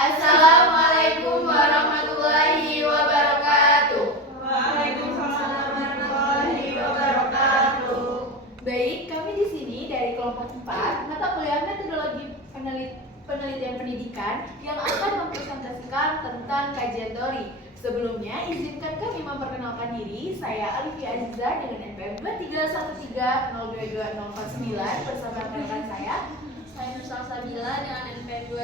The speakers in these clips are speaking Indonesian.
Assalamualaikum warahmatullahi wabarakatuh. Waalaikumsalam warahmatullahi wabarakatuh. Baik, kami di sini dari kelompok 4, mata kuliah metodologi penelitian pendidikan yang akan mempresentasikan tentang kajian teori. Sebelumnya, izinkan kami memperkenalkan diri. Saya Alifia Aziza dengan NPM 231302209 bersama rekan saya. Saya Nusal Sabila dengan NPM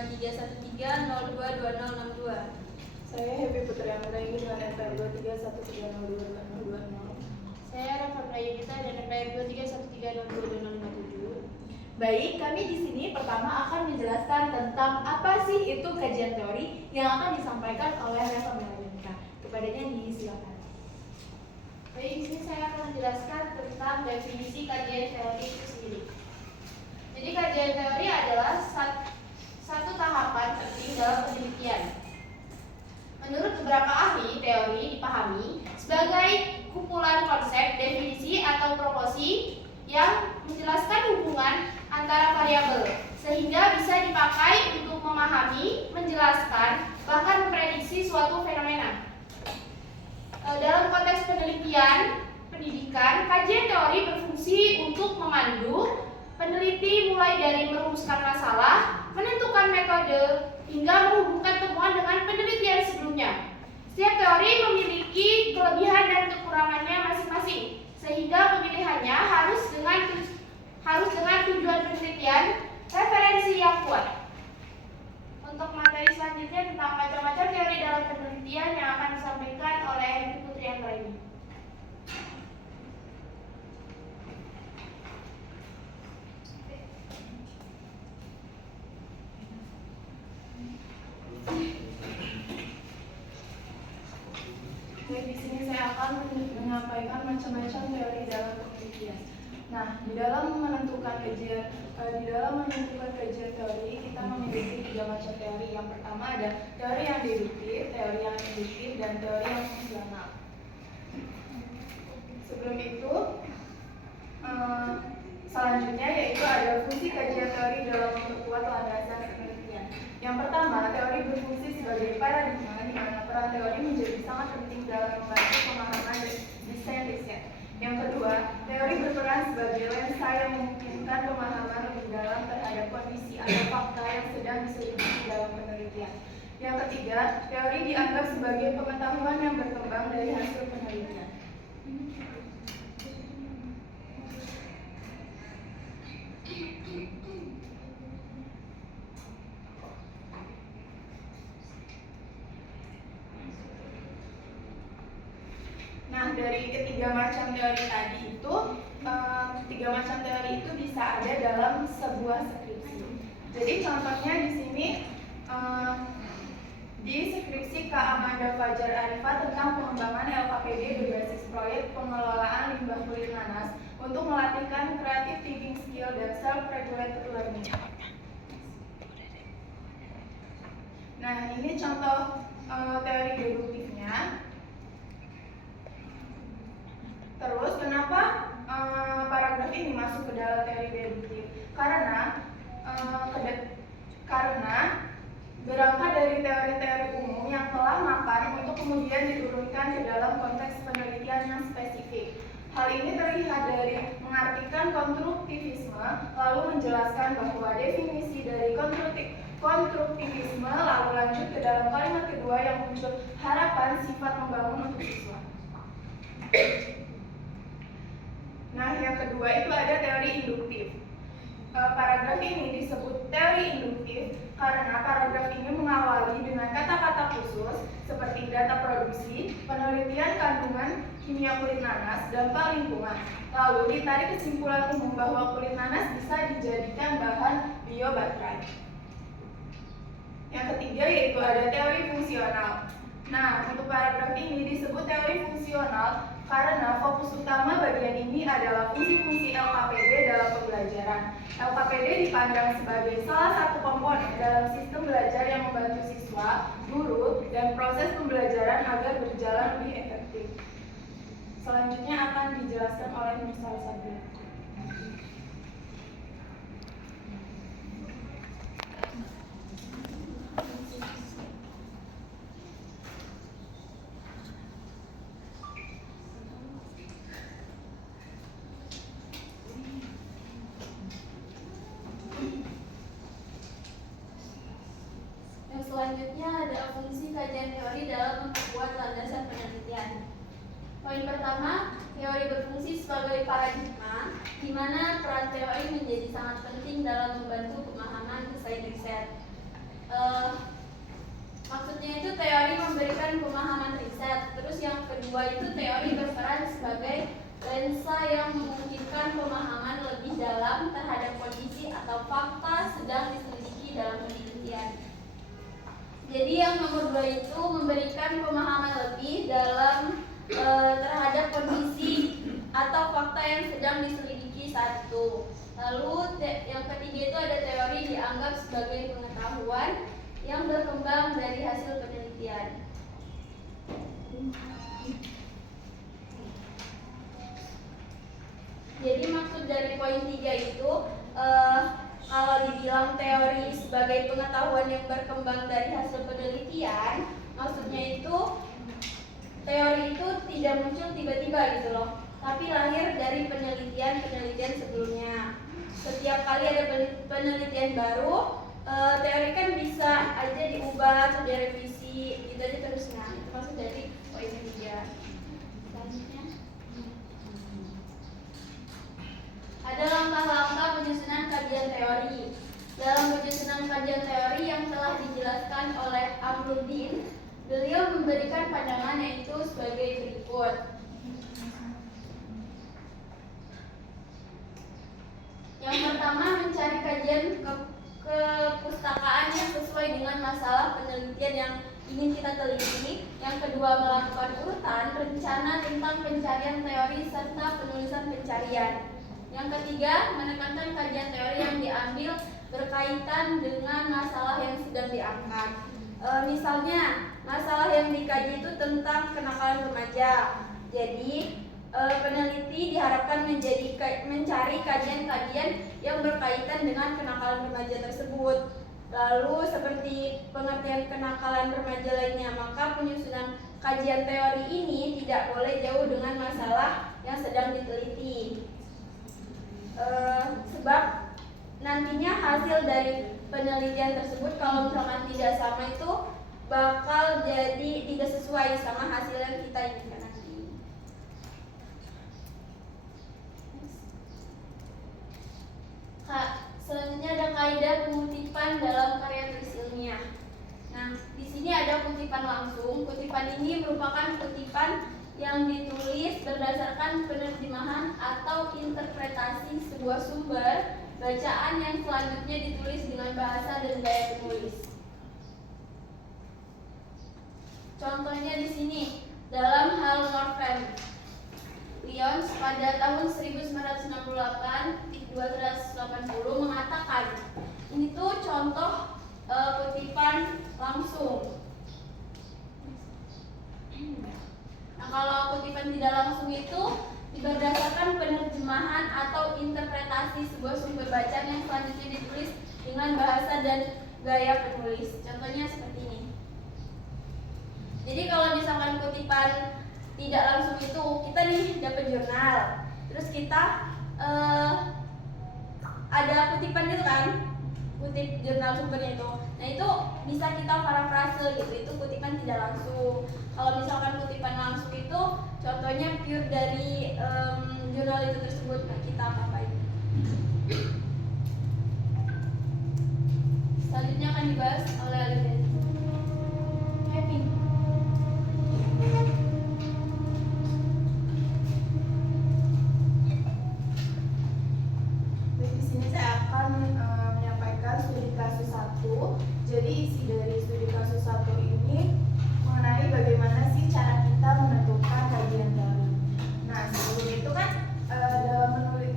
2313022062. Saya Happy Putri Anggraini dengan NPM 2313022020. Saya Rafa Yunita dengan NPM 2313022057. Baik, kami di sini pertama akan menjelaskan tentang apa sih itu kajian teori yang akan disampaikan oleh Rafa Yunita. Kepadanya disilakan. Baik, di sini saya akan menjelaskan tentang definisi kajian teori itu sendiri. Jadi kajian teori adalah satu tahapan penting dalam penelitian. Menurut beberapa ahli, teori dipahami sebagai kumpulan konsep, definisi, atau proporsi yang menjelaskan hubungan antara variabel, sehingga bisa dipakai untuk memahami, menjelaskan, bahkan memprediksi suatu fenomena. Dalam konteks penelitian, pendidikan, kajian teori berfungsi untuk memandu peneliti mulai dari merumuskan masalah, menentukan metode, hingga menghubungkan temuan dengan penelitian sebelumnya. Setiap teori memiliki kelebihan dan kekurangannya masing-masing, sehingga pemilihannya harus dengan tujuan penelitian, referensi yang kuat. Untuk materi selanjutnya tentang macam-macam teori dalam penelitian yang akan disampaikan oleh Happy Putri Anggraini. Jadi di sini saya akan menyampaikan macam-macam teori dalam penelitian. Nah, di dalam menentukan kajian teori, kita memiliki 3 macam teori. Yang pertama ada teori yang deduktif, teori yang induktif, dan teori yang fungsional. Sebelum itu, selanjutnya yaitu ada fungsi kajian teori dalam memperkuat landasan penelitian. Yang pertama, teori berfungsi sebagai paradigma di mana peran teori menjadi sangat penting dalam membantu pemahaman desain riset. Yang kedua, teori berperan sebagai lensa yang memungkinkan pemahaman lebih dalam terhadap kondisi atau fakta yang sedang diselidiki dalam penelitian. Yang ketiga, teori dianggap sebagai pengetahuan yang berkembang dari hasil penelitian. Nah, dari ketiga macam teori tadi itu, tiga macam teori itu bisa ada dalam sebuah skripsi. Jadi contohnya di sini di skripsi Kak Amanda Fajar Arifah tentang pengembangan LKPD berbasis proyek pengelolaan limbah kulit nanas untuk melatihkan creative thinking skill dan self-regulated learning. Nah, ini contoh teori deduktifnya. Terus kenapa paragraf ini masuk ke dalam teori deduktif? Karena berangkat dari teori-teori umum yang telah mapan untuk kemudian diturunkan ke dalam konteks penelitian yang spesifik. Hal ini terlihat dari mengartikan konstruktivisme, lalu menjelaskan bahwa definisi dari konstruktivisme, lalu lanjut ke dalam kalimat kedua yang muncul harapan sifat membangun untuk siswa. Nah, yang kedua itu ada teori induktif. Paragraf ini disebut teori induktif karena paragraf ini mengawali dengan kata-kata khusus seperti data produksi, penelitian kandungan kimia kulit nanas, dampak lingkungan. Lalu ditarik kesimpulan umum bahwa kulit nanas bisa dijadikan bahan biobaterai. Yang ketiga yaitu ada teori fungsional. Nah, untuk paragraf ini disebut teori fungsional karena fokus utama bagian ini adalah fungsi-fungsi LKPD dalam pembelajaran. LKPD dipandang sebagai salah satu komponen dalam sistem belajar yang membantu siswa, guru, dan proses pembelajaran agar berjalan lebih efektif. Selanjutnya akan dijelaskan oleh Nusal Sabila. selanjutnya ada fungsi kajian teori dalam memperkuat landasan penelitian. Poin pertama, teori berfungsi sebagai paradigma, di mana peran teori menjadi sangat penting dalam membantu pemahaman desain riset. Maksudnya itu teori memberikan pemahaman riset. Terus yang kedua itu teori berperan sebagai lensa yang memungkinkan pemahaman lebih dalam terhadap kondisi atau fakta sedang diselidiki dalam penelitian. Jadi yang nomor 2 itu memberikan pemahaman lebih dalam terhadap kondisi atau fakta yang sedang diselidiki saat itu. Lalu yang ketiga itu ada teori dianggap sebagai pengetahuan yang berkembang dari hasil penelitian. Jadi maksud dari poin 3 itu kalau dibilang teori sebagai pengetahuan yang berkembang dari hasil penelitian, maksudnya itu teori itu tidak muncul tiba-tiba gitu loh, tapi lahir dari penelitian sebelumnya. Setiap kali ada penelitian baru, teori kan bisa aja diubah atau direvisi gitu aja terusnya. Itu maksud dari poin 3. Selanjutnya ada langkah-langkah penyusunan kajian teori. Dalam penyusunan kajian teori yang telah dijelaskan oleh Amruddin, beliau memberikan pandangan yaitu sebagai berikut. Yang pertama, mencari kajian kepustakaan yang sesuai dengan masalah penelitian yang ingin kita teliti. Yang kedua, melakukan urutan rencana tentang pencarian teori serta penulisan pencarian. Yang ketiga, menekankan kajian teori yang diambil berkaitan dengan masalah yang sedang diangkat. Misalnya, masalah yang dikaji itu tentang kenakalan remaja. Jadi, peneliti diharapkan mencari kajian-kajian yang berkaitan dengan kenakalan remaja tersebut. Lalu seperti pengertian kenakalan remaja lainnya, maka penyusunan kajian teori ini tidak boleh jauh dengan masalah yang sedang diteliti. Sebab nantinya hasil dari penelitian tersebut kalau misalkan tidak sama itu bakal jadi tidak sesuai sama hasil yang kita inginkan nanti. Selanjutnya ada kaidah pengutipan dalam karya tulis ilmiah. Nah, di sini ada kutipan langsung. Kutipan ini merupakan kutipan yang ditulis berdasarkan penerjemahan atau interpretasi sebuah sumber bacaan yang selanjutnya ditulis dengan bahasa dan gaya penulis. Contohnya di sini dalam hal Morphem Lyons pada tahun 1968-280 mengatakan, ini tuh contoh kutipan langsung. Nah, kalau kutipan tidak langsung itu berdasarkan penerjemahan atau interpretasi sebuah sumber bacaan yang selanjutnya ditulis dengan bahasa dan gaya penulis. Contohnya seperti ini. Jadi kalau misalkan kutipan tidak langsung itu, kita nih dapat jurnal, terus kita ada kutipan itu kan, kutip jurnal sumbernya itu. Nah itu bisa kita parafrase gitu, itu kutipan tidak langsung. Kalau misalkan kutipan langsung itu, contohnya pure dari jurnal itu tersebut, nah kita apa-apain. Selanjutnya akan dibahas oleh Alvin. Kevin. Di sini saya akan menyampaikan studi kasus 1. Jadi isi dari studi kasus 1 ini mengenai bagaimana sih cara kita menentukan kajian teori. Nah, sebelum itu kan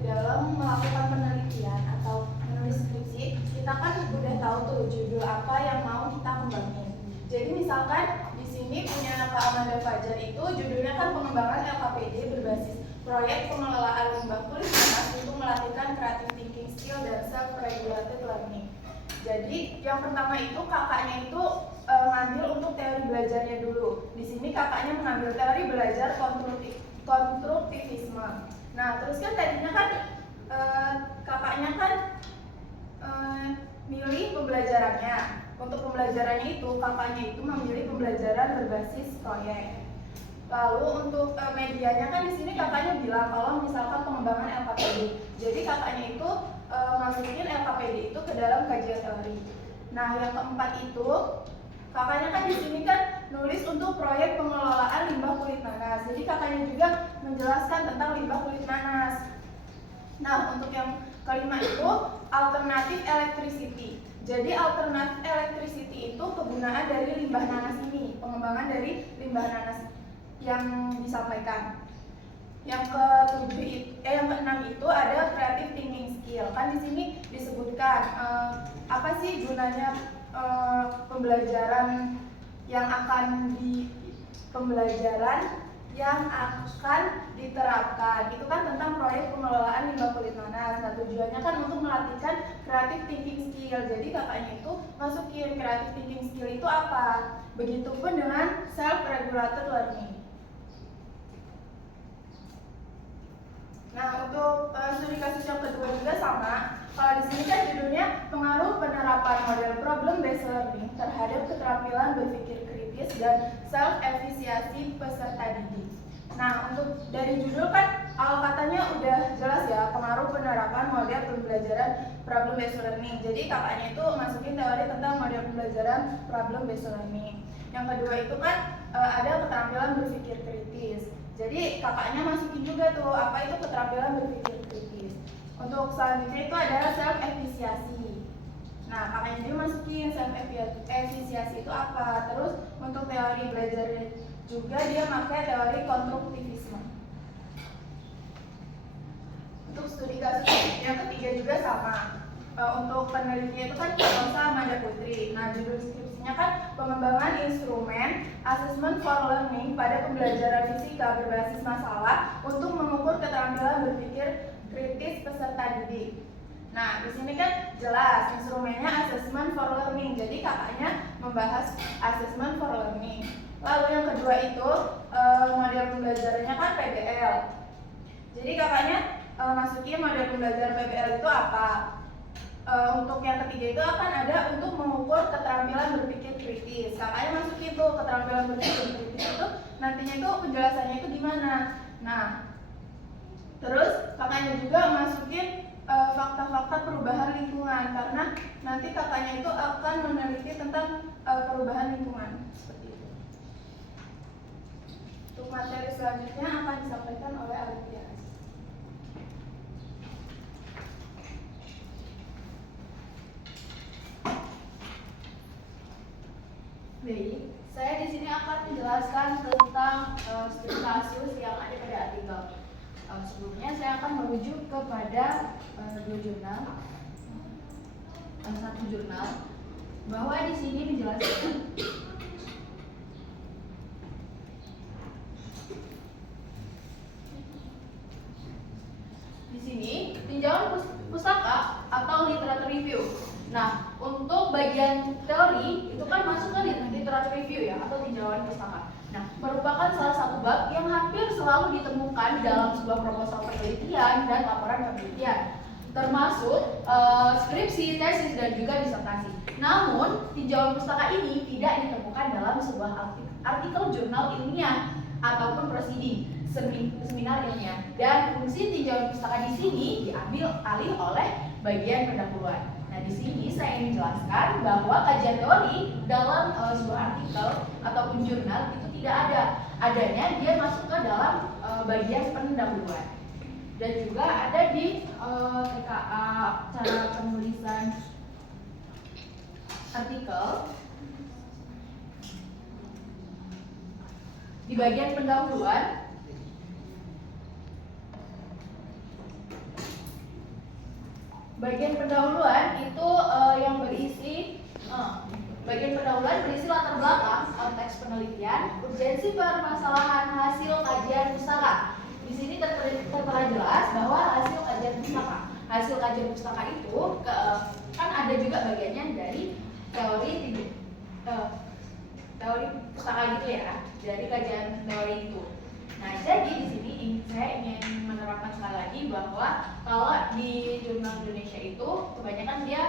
dalam melakukan penelitian atau menulis skripsi, kita kan udah tahu tuh judul apa yang mau kita kembangin. Jadi misalkan di sini punya Kak Amanda Fajar itu judulnya kan pengembangan LKPD berbasis proyek pengelolaan limbah kulit panas untuk melatihkan creative thinking skill dan self-regulated learning. Jadi yang pertama itu kakaknya itu ngambil untuk teori belajarnya dulu. Di sini kakaknya mengambil teori belajar konstruktivisme. Nah, terus kan tadinya kan kakaknya kan milih pembelajarannya. untuk pembelajarannya itu kakaknya itu memilih pembelajaran berbasis proyek. Lalu untuk medianya kan di sini kakaknya bilang kalau misalkan pengembangan LKPD. Jadi kakaknya itu masukin LKPD itu ke dalam kajian teori. Nah, yang keempat itu kakaknya kan di sini kan nulis untuk proyek pengelolaan limbah kulit nanas. Jadi kakaknya juga menjelaskan tentang limbah kulit nanas. Nah, untuk yang kelima itu alternatif electricity. Jadi alternatif electricity itu kegunaan dari limbah nanas ini, pengembangan dari limbah nanas yang disampaikan. Yang keenam itu ada creative thinking skill. Kan di sini disebutkan apa sih gunanya pembelajaran yang akan diterapkan. Itu kan tentang proyek pengelolaan limbah kulit nanas. Nah, tujuannya kan untuk melatihkan creative thinking skill. Jadi kakaknya itu masukin creative thinking skill itu apa? Begitupun dengan self regulated learning. Nah, untuk studi kasus yang kedua juga sama. Kalau di sini kan judulnya pengaruh penerapan model problem based learning terhadap keterampilan berpikir kritis dan self efisiensi peserta didik. Nah, untuk dari judul kan katanya udah jelas ya, pengaruh penerapan model pembelajaran problem based learning. Jadi kakaknya itu masukin teori tentang model pembelajaran problem based learning. Yang kedua itu kan ada keterampilan berpikir kritis. Jadi kakaknya masukin juga tuh apa itu keterampilan berpikir kritis. Untuk selanjutnya itu adalah self efisiensi. Nah, kakaknya juga masukin self efisiensi itu apa. Terus untuk teori belajar juga dia pakai teori konstruktivisme. Untuk studi kasus yang ketiga juga sama. Untuk penelitian itu kan Rosa Amanda Putri. Nah, judul skripsinya kan pengembangan instrumen assessment for learning pada pembelajaran fisika berbasis masalah untuk mengukur keterampilan berpikir kritis peserta didik. Nah, di sini kan jelas instrumennya assessment for learning. Jadi kakaknya membahas assessment for learning. Lalu yang kedua itu model pembelajarannya kan PBL. Jadi kakaknya masukin model pembelajaran PBL itu apa? Untuk yang ketiga itu akan ada untuk mengukur keterampilan berpikir kritis. Kakaknya masukin tuh keterampilan berpikir kritis itu nantinya itu penjelasannya itu gimana. Nah, terus kakaknya juga masukin fakta-fakta perubahan lingkungan karena nanti kakaknya itu akan meneliti tentang perubahan lingkungan seperti itu. Untuk materi selanjutnya akan disampaikan oleh Alifia. Baik, saya di sini akan menjelaskan tentang studi kasus yang ada pada artikel. Sebelumnya saya akan merujuk kepada satu jurnal bahwa di sini menjelaskan di sini tinjauan pustaka atau literatur review. Nah, untuk bagian teori itu kan masuk ke literatur review ya atau tinjauan pustaka. Nah, merupakan salah satu bab yang hampir selalu ditemukan dalam sebuah proposal penelitian dan laporan penelitian, termasuk skripsi, tesis, dan juga disertasi. Namun, tinjauan pustaka ini tidak ditemukan dalam sebuah artikel jurnal ilmiah ataupun proceeding seminar ilmiah. Dan fungsi tinjauan pustaka di sini diambil alih oleh bagian pendahuluan. Nah, di sini saya ingin menjelaskan bahwa kajian teori dalam sebuah artikel ataupun jurnal itu tidak ada. Adanya dia masuk ke dalam bagian pendahuluan. Dan juga ada di TKA cara penulisan artikel. Di bagian pendahuluan itu yang berisi bagian pendahuluan berisi latar belakang konteks penelitian, urgensi permasalahan hasil kajian pustaka. Di sini tertera jelas bahwa hasil kajian pustaka itu kan ada juga bagiannya dari teori pustaka gitu ya, dari kajian teori itu. Nah, jadi di sini saya ingin menerapkan sekali lagi bahwa kalau di jurnal Indonesia itu kebanyakan dia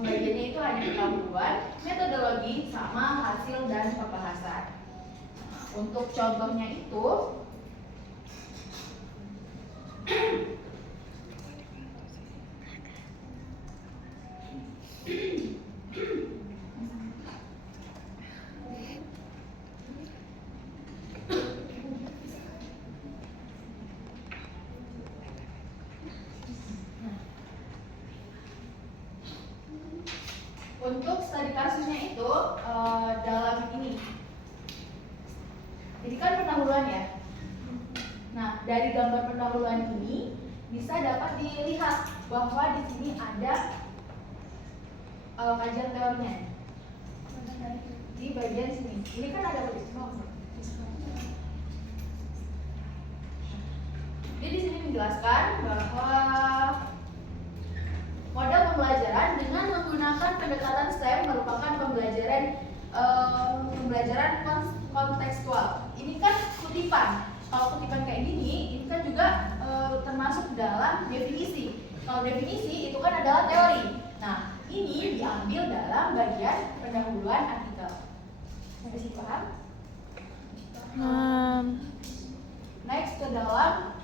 bagiannya itu hanya pendahuluan, metodologi, sama hasil dan pembahasan. Nah, untuk contohnya itu untuk studi kasusnya itu dalam ini. Jadi kan pendahuluan ya. Nah, dari gambar pendahuluan ini bisa dapat dilihat bahwa di sini ada kajian teorinya. Di bagian sini. Ini kan ada tulisan. Jadi di sini menjelaskan bahwa model pembelajaran dengan menggunakan pendekatan STEM merupakan pembelajaran kontekstual. Ini kan kutipan. Kalau kutipan kayak gini, ini kan juga termasuk dalam definisi. Kalau definisi itu kan adalah teori. Nah, ini diambil dalam bagian pendahuluan artikel. Sampai sini paham? Next ke dalam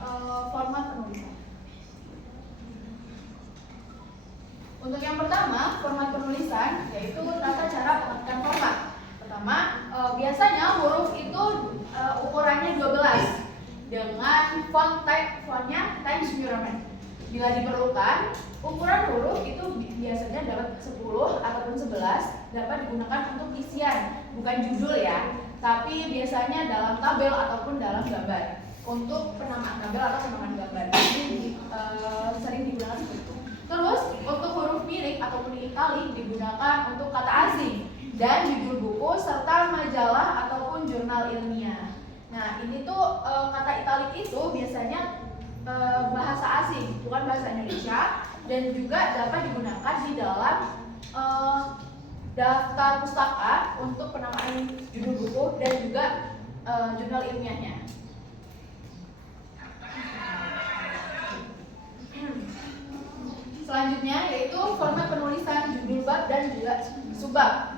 format penulisan. Untuk yang pertama, format penulisan yaitu tata cara pengetikan format. Pertama, biasanya huruf itu ukurannya 12 dengan fontnya Times New Roman. Bila diperlukan, ukuran huruf itu biasanya dapat 10 ataupun 11 dapat digunakan untuk isian, bukan judul ya, tapi biasanya dalam tabel ataupun dalam gambar. Untuk penamaan tabel atau penamaan gambar ini sering digunakan seperti itu. Terus untuk huruf milik ataupun italik digunakan untuk kata asing dan judul buku serta majalah ataupun jurnal ilmiah. Nah, ini tuh kata italik itu biasanya bahasa asing, bukan bahasa Indonesia, dan juga dapat digunakan di dalam daftar pustaka untuk penamaan judul buku dan juga jurnal ilmiahnya. Selanjutnya yaitu format penulisan judul bab dan juga subbab.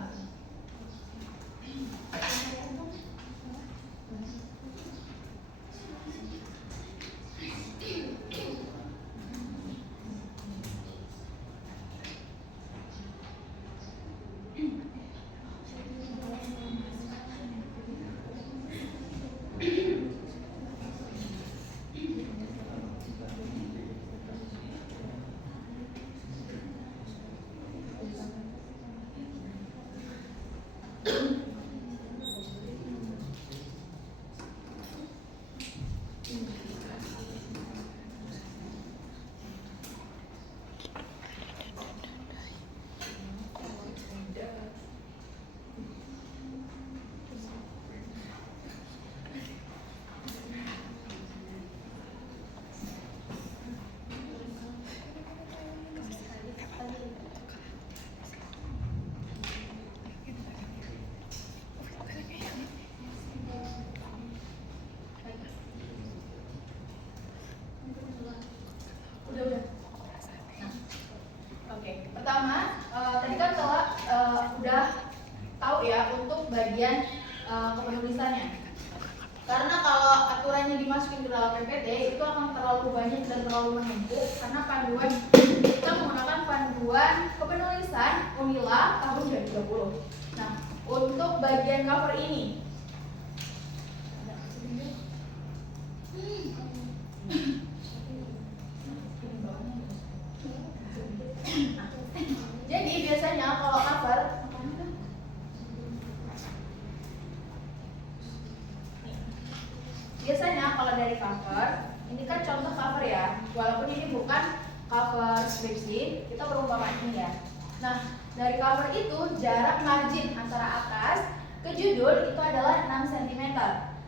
Pertama, tadi kan udah tahu ya untuk bagian kepenulisannya. Karena kalau aturannya dimasukin ke dalam PPT itu akan terlalu banyak dan terlalu menumpuk karena panduan kita menggunakan panduan kepenulisan Unila tahun 2020. Nah, untuk bagian cover ini jadi biasanya kalau cover dari cover, ini kan contoh cover ya, walaupun ini bukan cover skripsi, kita perumpamaan ini ya. Nah, dari cover itu jarak margin antara atas ke judul itu adalah 6 cm.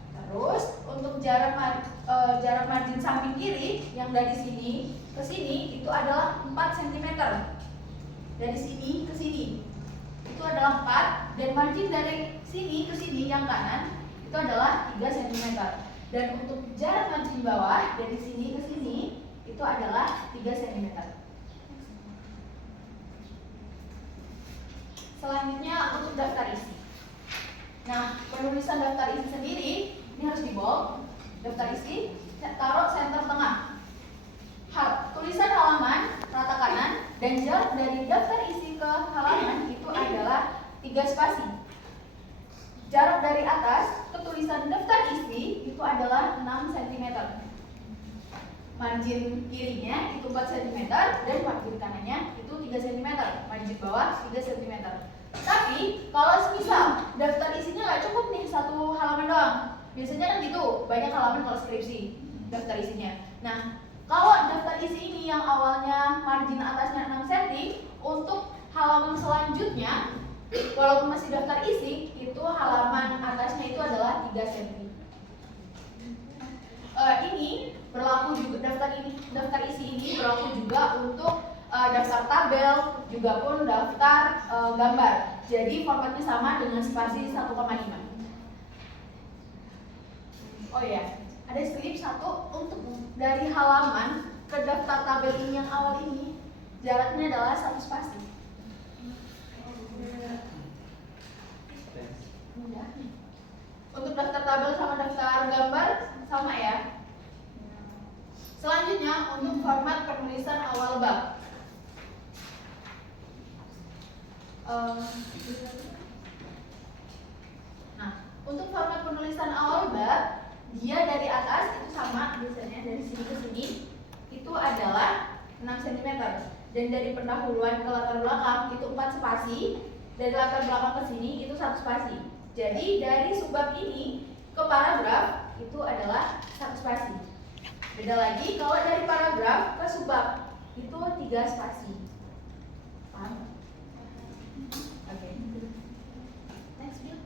Terus untuk jarak margin samping kiri yang dari sini ke sini itu adalah 4 cm. Dari sini ke sini itu adalah 4, dan margin dari sini ke sini yang kanan itu adalah 3 cm. Dan untuk jarak margin bawah dari sini ke sini itu adalah 3 cm. Selanjutnya untuk daftar isi. Nah, penulisan daftar isi sendiri ini harus di bold. Daftar isi taruh center tengah. Tulisan halaman rata kanan dan jarak dari daftar isi ke halaman itu adalah 3 spasi. Jarak dari atas ke tulisan daftar isi itu adalah 6 cm. Margin kirinya itu 4 cm dan margin kanannya itu 3 cm. Margin bawah 3 cm. Tapi kalau semisal daftar isinya nggak cukup nih satu halaman doang. Biasanya kan gitu, banyak halaman kalau skripsi daftar isinya. Nah, kalau daftar isi ini yang awalnya margin atasnya 6 cm, untuk halaman selanjutnya walaupun masih daftar isi, itu halaman atasnya itu adalah 3 cm. Ini berlaku juga daftar isi ini berlaku juga untuk daftar tabel, juga pun daftar gambar. Jadi formatnya sama dengan spasi 1,5. Oh ya, ada slip 1 untuk dari halaman ke daftar tabel ini yang awal ini jaraknya adalah 1 spasi. Untuk daftar tabel sama daftar gambar sama ya. Selanjutnya untuk format penulisan awal bab. Nah, untuk format penulisan awal bab, dia dari atas itu sama biasanya dari sini ke sini itu adalah 6 cm dan dari pendahuluan ke latar belakang itu 4 spasi, dari latar belakang ke sini itu 1 spasi. Jadi dari subbab ini ke paragraf itu adalah 1 spasi. Beda lagi kalau dari paragraf ke subbab itu 3 spasi. Paham? Oke. Next view.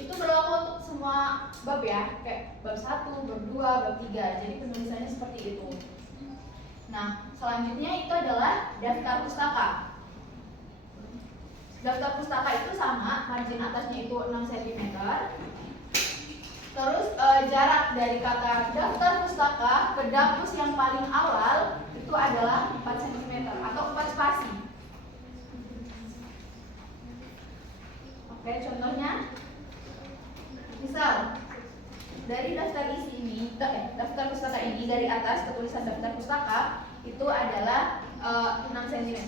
Itu berlaku untuk semua bab ya, kayak bab 1, bab 2, bab 3. Jadi penulisannya seperti itu. Nah, selanjutnya itu adalah daftar pustaka. Daftar pustaka itu sama, margin atasnya itu 6 cm. Terus jarak dari kata daftar pustaka ke dapus yang paling awal itu adalah 4 cm atau 4 spasi. Oke, contohnya misal dari daftar isi ini, daftar pustaka ini dari atas ke tulisan daftar pustaka itu adalah 6 cm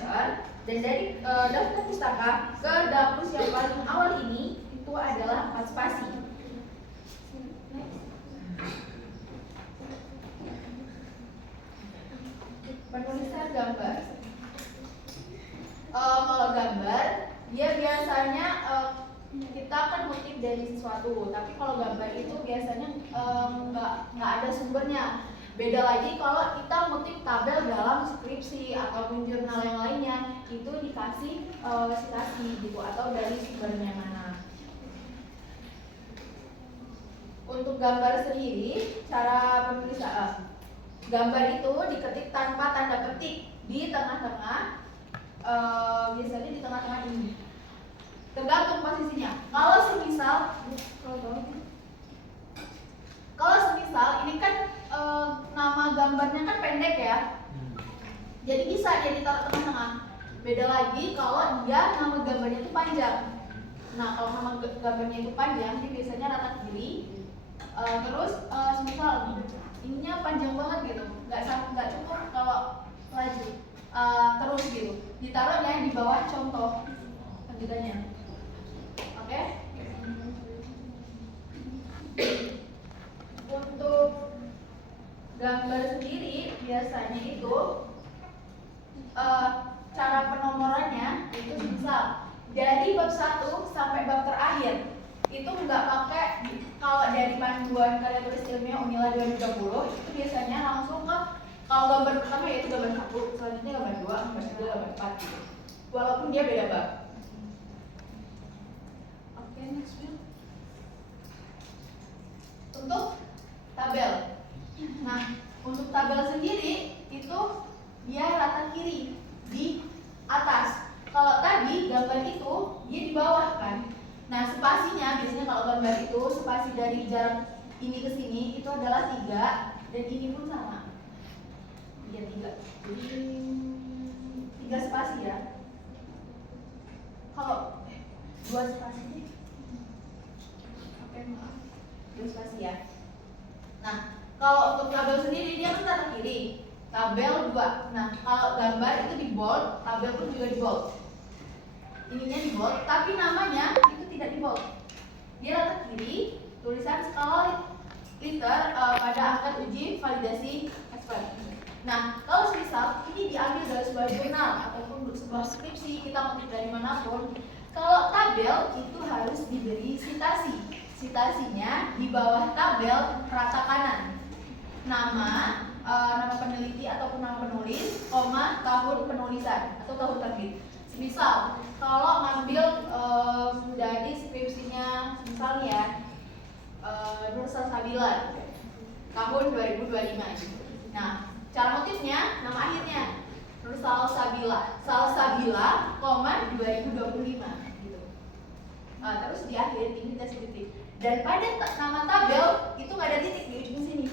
dan dari daftar pustaka ke dapus yang paling awal ini itu adalah 4 spasi. Penulisan gambar. Kalau gambar dia biasanya kita kan kutip dari sesuatu, tapi kalau gambar itu biasanya nggak ada sumbernya. Beda lagi kalau kita ngutip tabel dalam skripsi ataupun jurnal yang lainnya, itu dikasih citasi gitu atau dari sumbernya mana. Untuk gambar sendiri, cara penulisan gambar itu diketik tanpa tanda petik di tengah-tengah, biasanya di tengah-tengah ini. Tergantung posisinya. Kalau semisal ini kan nama gambarnya kan pendek ya, jadi bisa dia ditaruh tengah-tengah. Beda lagi kalau dia nama gambarnya itu panjang. Nah, kalau nama gambarnya itu panjang, dia biasanya rata kiri. Terus semisal ininya panjang banget gitu, nggak cukup kalau laju terus gitu, ditaruhnya di bawah contoh lanjutannya. Oke? Untuk gambar sendiri biasanya itu cara penomorannya itu misal dari bab 1 sampai bab terakhir itu nggak pakai, kalau dari panduan karya tulis ilmiah Unila 2020 itu biasanya langsung ke, kalau gambar pertama yaitu gambar 1, selanjutnya gambar 2, gambar 3, gambar 4 gitu. Walaupun dia beda bab. Oke, next view. Untuk tabel. Nah, untuk tabel sendiri itu dia rata kiri di atas. Kalau tadi gambar itu dia di bawah kan. Nah, spasinya biasanya kalau gambar itu spasi dari jarak ini ke sini itu adalah 3 dan ini pun sama. Iya 3. Jadi 3 spasi ya. Kalau 2 spasi. Oke, maaf. 2 spasi ya. Nah, kalau untuk tabel sendiri dia kan kanan kiri. Tabel 2. Nah, kalau gambar itu di bold, tabel pun juga di bold. Ininya di bold, tapi namanya itu tidak di bold. Dia letak kiri, tulisan skala liter pada angka uji validasi expert. Nah, kalau misal ini diambil dari sebuah jurnal ataupun sebuah skripsi, kita ngetik dari manapun, kalau tabel itu harus diberi citasi. Citasinya di bawah tabel rata kanan. Nama peneliti ataupun nama penulis, koma, tahun penulisan atau tahun terbit. Misal, kalau ngambil dari skripsinya, misalnya ya, Nur Salsabila tahun 2025. Nah, cara motifnya, nama akhirnya Nur Salsabila, koma 2025 gitu. Terus di akhir ini kita titik. Dan pada nama tabel itu nggak ada titik di ujung sini.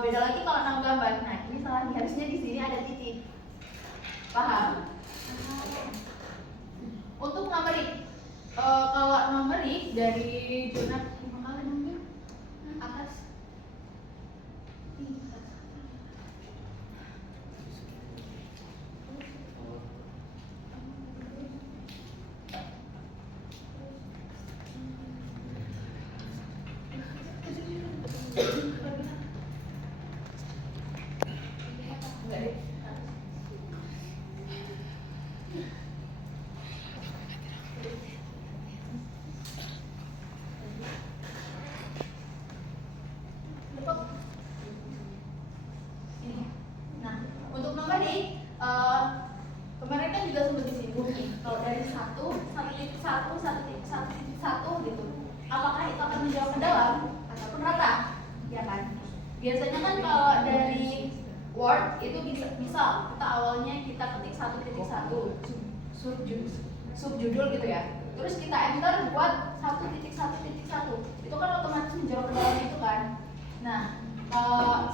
Beda lagi kalau nama gambar. Nah, ini salahnya, harusnya di sini ada titik. Paham? Untuk numerik, kalau numerik dari zona atas kemarin kan juga sempat disinggung nih, kalau dari 1.1 gitu, apakah itu akan menjauh ke dalam ataupun rata, ya kan? Biasanya kan kalau dari Word itu bisa kita awalnya kita ketik 1.1 subjudul gitu ya, terus kita enter buat 1.1.1, itu kan otomatis menjauh ke dalam itu kan. Nah,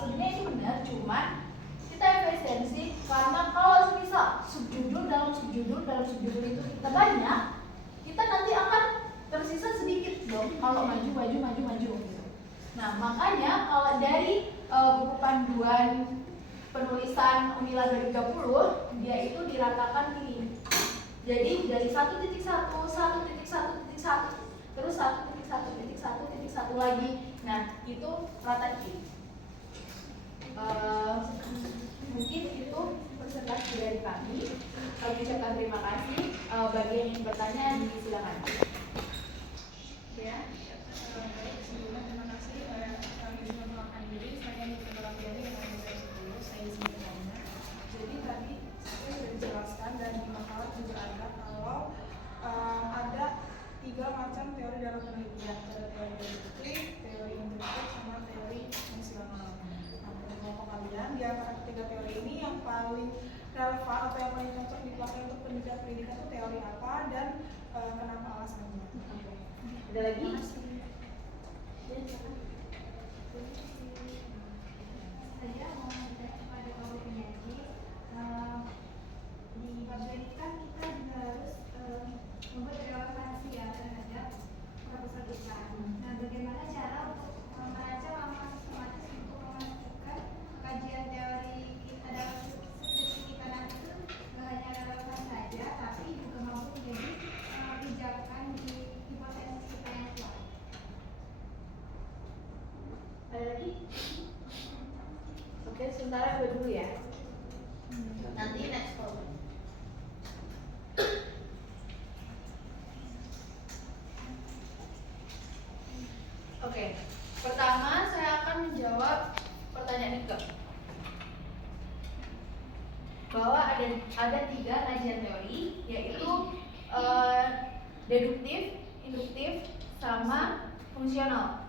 sebenarnya itu benar, cuman kita efisiensi karena kalau misal subjudul dalam subjudul itu kita banyak, kita nanti akan tersisa sedikit dong kalau maju gitu. Nah, makanya kalau dari buku panduan penulisan Unila 2030 dia itu diratakan ini. Jadi dari 1.1 terus 1.1 lagi. Nah, itu rata kiri. Mungkin itu presentasi dari kami. Kami ucapkan terima kasih. Bagi yang ingin bertanya, silakan. Ya, baik, sebelumnya terima kasih. Kami bisa memperkenalkan diri. Saya Nita Rafiani yang ada dari 10. Saya izin bertanya. Jadi tadi saya sudah dijelaskan dan di makalah juga ada kalau ada 3 macam teori dalam penelitian. Ada teori deduktif, teori induktif, sama teori fungsional. Nah, untuk kelompok kalian, di antara ketiga teori ini yang paling relevan atau yang paling cocok dipakai untuk penelitian pendidikan itu teori apa dan kenapa alasannya? Ada lagi? Saya mau minta kepada Bapak penyaji, di pendidikan kita juga harus membuat relevansi ya terhadap proposal kita. Nah, bagaimana cara untuk membaca langkah sistematis untuk memastikan kajian teori kita dalam skripsi kita nanti itu tidak hanya relevan saja, tapi juga mampu menjadi pijakan di hipotesis kita yang kuat. Ada lagi? Oke, sementara dulu ya. Nanti next call. Oke, pertama saya akan menjawab pertanyaan Ika. Bahwa ada 3 kajian teori, yaitu deduktif, induktif, sama fungsional.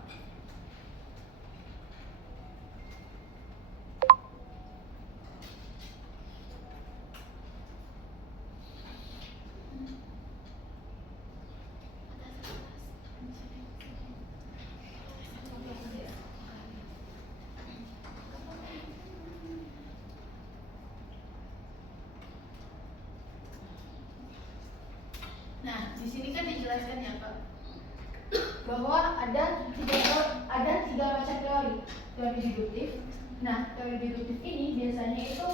di sini kan dijelaskan ya Kak, bahwa ada tiga macam teori. Teori deduktif. Nah, teori deduktif ini biasanya itu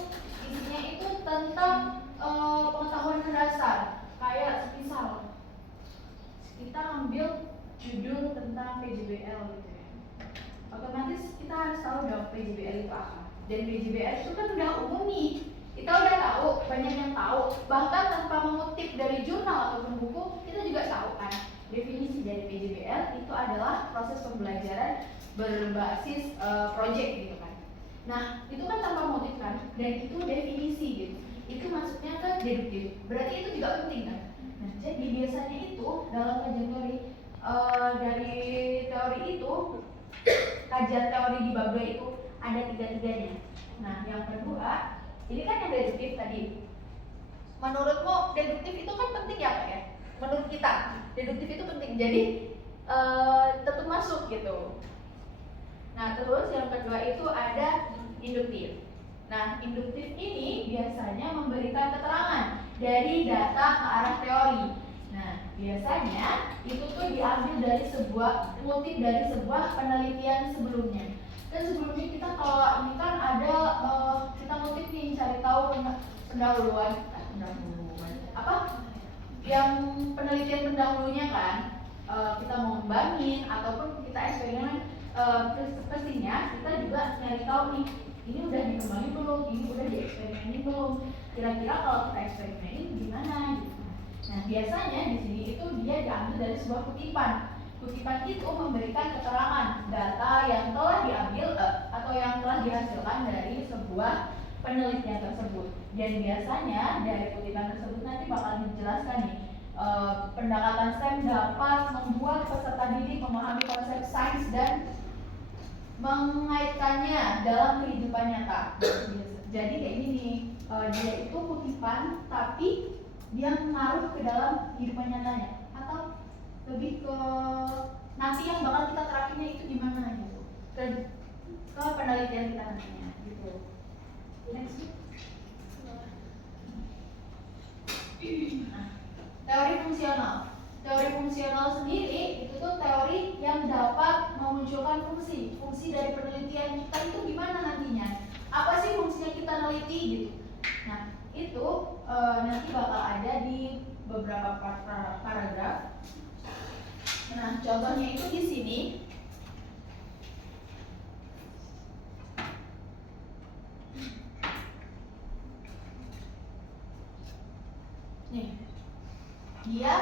isinya itu tentang pengetahuan mendasar. Kayak misal kita ambil judul tentang PJBL gitu ya. Otomatis kita harus tahu dong PJBL itu apa. Dan PJBL itu kan udah umum nih. Kita udah tahu, banyak yang tahu. Bahkan tanpa mengutip dari jurnal ataupun buku, kita juga tahu kan. Definisi dari PJBL itu adalah proses pembelajaran berbasis project gitu kan. Nah, itu kan tanpa motif kan, dan itu definisi gitu. Itu masuknya ke deduktif. Berarti itu juga penting kan. Nah, jadi biasanya itu dalam kajian teori dari teori itu, kajian teori di bab 2 itu ada tiga-tiganya. Nah, yang kedua, ini kan yang deduktif tadi. Menurutmu deduktif itu kan penting ya Kak ya? Menurut kita, deduktif itu penting. Jadi tetap masuk gitu. Nah, terus yang kedua itu ada induktif. Nah, induktif ini biasanya memberikan keterangan dari data ke arah teori. Nah, biasanya itu tuh diambil dari ngutip dari sebuah penelitian sebelumnya. Dan sebelumnya kita kalau ini kan ada kita ngutip nih, cari tahu pendahuluan apa? Yang penelitian pendahulunya kan kita mau ngembangin ataupun kita eksperimen, pastinya kita juga nyari tahu nih, ini udah dikembangin belum, ini udah dieksperimenin belum, kira-kira kalau kita eksperimenin gimana gitu. Nah, biasanya di sini itu dia diambil dari sebuah kutipan. Kutipan itu memberikan keterangan data yang telah diambil atau yang telah dihasilkan dari sebuah penelitian tersebut. Dan biasanya dari kutipan tersebut nanti bakal dijelaskan nih, pendekatan STEM dapat membuat peserta didik memahami konsep sains dan mengaitkannya dalam kehidupan nyata. Jadi kayak gini, dia itu kutipan tapi dia mengaruh ke dalam kehidupan nyatanya, atau lebih ke nanti yang bakal kita terapinnya itu gimana gitu, ke penelitian kita nantinya gitu. Next. Nah, teori fungsional. Teori fungsional sendiri itu tuh teori yang dapat memunculkan fungsi dari penelitian kita itu gimana nantinya. Apa sih fungsinya kita neliti gitu. Nah, itu nanti bakal ada di beberapa paragraf. Nah, contohnya itu di sini. Nih, dia